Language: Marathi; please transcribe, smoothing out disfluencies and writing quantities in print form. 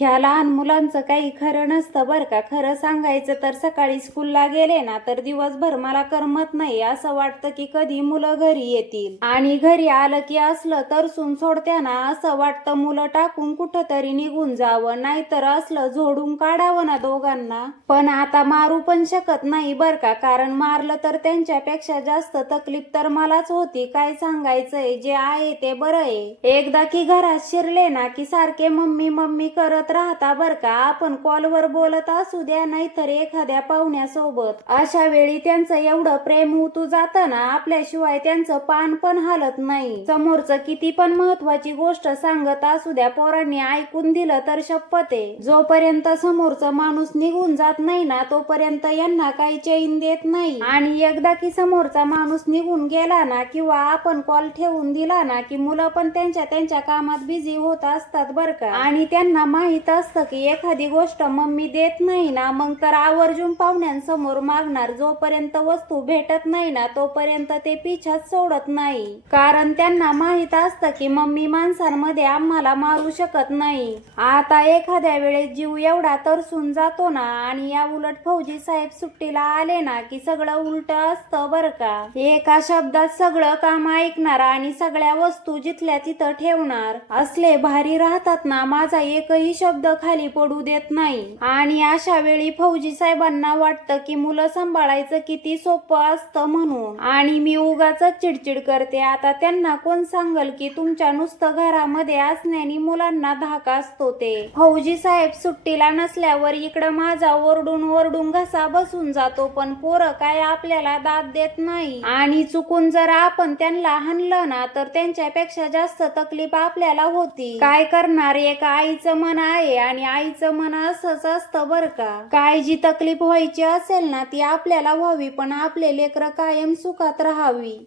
ह्या लहान मुलांचं काही खरं नसतं बरं का. खरं सांगायचं तर सकाळी स्कूलला गेले ना तर दिवसभर मला करमत नाही. असं वाटतं की कधी मुलं घरी येतील, आणि घरी आलं की असलं तरसून सोडत्या ना असं वाटतं मुलं टाकून कुठंतरी निघून जावं, नाहीतर असलं झोडून काढावं ना दोघांना. पण आता मारू पण शकत नाही बरं का, कारण मारलं तर त्यांच्यापेक्षा जास्त तकलीफ तर मलाच होती. काय सांगायचंय, जे आहे ते बरं आहे. एकदा की घरात शिरले ना की सारखे मम्मी मम्मी करत राहता बर का. आपण कॉलवर बोलत असू द्या नाहीतर एखाद्या पाहुण्यासोबत, अशा वेळी त्यांचं एवढं प्रेम उतू जातं ना आपल्याशिवाय त्यांचं पान पण हलत नाही. समोरचं किती पण महत्वाची गोष्ट सांगत असू द्या, पोरांनी ऐकून दिलं तर शपथ आहे, जोपर्यंत समोरचा माणूस निघून जात नाही ना तोपर्यंत यांना काही चैन देत नाही. आणि एकदा की समोरचा माणूस निघून गेला ना किंवा आपण कॉल ठेवून दिला ना की मुलं पण त्यांच्या त्यांच्या कामात बिझी होत असतात बर का. आणि त्यांना माहित असतं की एखादी गोष्ट मम्मी देत नाही ना मग तर आवर्जून पाहुण्यांसमोर मागणार. जोपर्यंत वस्तू भेटत नाही ना तोपर्यंत ते पिछाच सोडत नाही, कारण त्यांना माहित असतं की मम्मी माणसांमध्ये आम्हाला मारू शकत नाही. आता एखाद्या वेळेस जीव एवढा तरसून जातो ना, आणि या उलट फौजी साहेब सुट्टीला आले ना की सगळं उलट असतं बर का. एका शब्दात सगळं काम ऐकणार आणि सगळ्या वस्तू जिथल्या तिथं ठेवणार. असले भारी राहतात ना, माझा एकही शब्द खाली पडू देत नाही. आणि अशा वेळी फौजी साहेबांना वाटतं की मुलं सांभाळायचं किती सोपं असतं म्हणून, आणि मी उगाच चिडचिड करते. आता त्यांना कोण सांगल की तुमच्या नुसतं घरामध्ये असण्याने मुलांना धाक असतो ते. फौजी साहेब सुट्टीला नसल्यावर इकडं माझा ओरडून ओरडून घसा बसून जातो, पण पोरं काय आपल्याला दाद देत नाही. आणि चुकून जर आपण त्यांना हाणलं ना तर त्यांच्यापेक्षा जास्त तकलीफ आपल्याला होती. काय करणार, एक आईचं मन आहे आणि आईचं मन असंच असतं बर का. काय जी तकलीफ व्हायची असेल ना ती आपल्याला व्हावी, पण आपले लेकरं कायम सुखात राहावी.